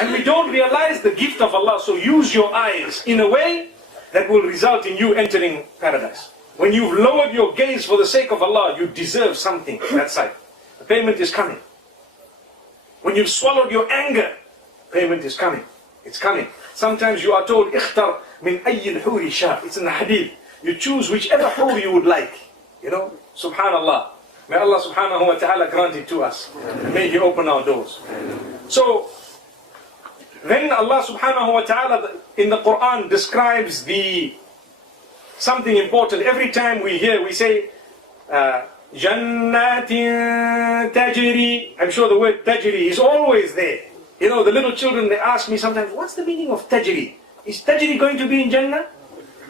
And we don't realize the gift of Allah. So use your eyes in a way that will result in you entering paradise. When you've lowered your gaze for the sake of Allah, you deserve something that side. The payment is coming. When you've swallowed your anger, payment is coming. It's coming. Sometimes you are told, اختر من أي الحور شاء. It's in the hadith. You choose whichever hur you would like. You know, subhanallah. May Allah subhanahu wa ta'ala grant it to us. May He open our doors. So, then Allah subhanahu wa ta'ala in the Quran describes something important. Every time we hear, we say, Jannatin tajri. I'm sure the word tajri is always there. You know, the little children, they ask me sometimes, what's the meaning of tajri? Is tajri going to be in Jannah?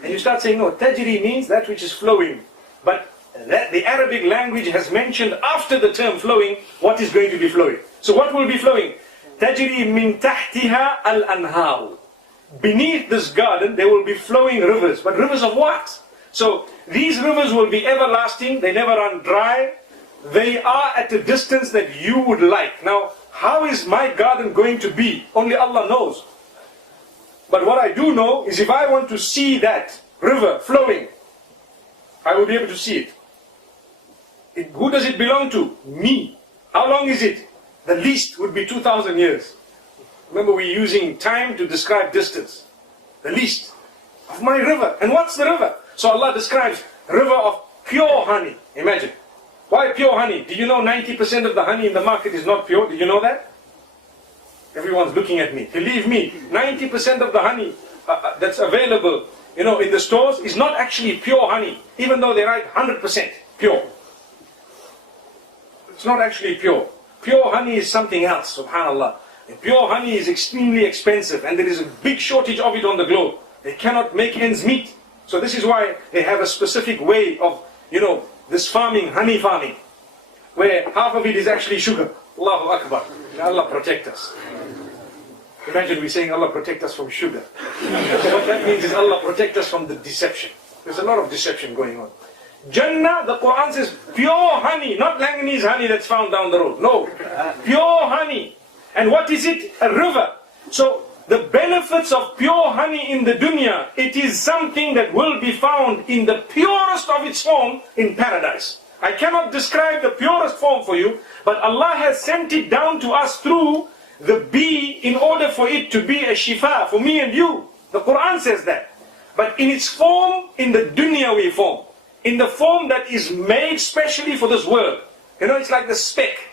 And you start saying, no, tajri means that which is flowing. But the Arabic language has mentioned after the term flowing, what is going to be flowing. So what will be flowing? Tajri min tahtiha al-anhar. Beneath this garden, there will be flowing rivers. But rivers of what? So these rivers will be everlasting. They never run dry. They are at a distance that you would like. Now, how is my garden going to be? Only Allah knows. But what I do know is if I want to see that river flowing, I will be able to see it. Who does it belong to? Me. How long is it? The least would be 2,000 years. Remember, we're using time to describe distance. The least of my river. And what's the river? So Allah describes river of pure honey. Imagine. Why pure honey? Do you know 90% of the honey in the market is not pure? Did you know that? Everyone's looking at me. Believe me, 90% of the honey that's available, you know, in the stores is not actually pure honey. Even though they write 100% pure. It's not actually pure. Pure honey is something else, subhanallah. And pure honey is extremely expensive and there is a big shortage of it on the globe. They cannot make ends meet. So this is why they have a specific way of, you know, this farming, honey farming, where half of it is actually sugar. Allahu Akbar. May Allah protect us. Imagine we're saying Allah protect us from sugar. So what that means is Allah protect us from the deception. There's a lot of deception going on. Jannah, the Quran says, pure honey, not Langanese honey that's found down the road. No, pure honey. And what is it? A river. So the benefits of pure honey in the dunya, it is something that will be found in the purest of its form in paradise. I cannot describe the purest form for you, but Allah has sent it down to us through the bee in order for it to be a shifa for me and you. The Quran says that. But in its form, in the dunyawi form, in the form that is made specially for this world. You know, it's like the speck.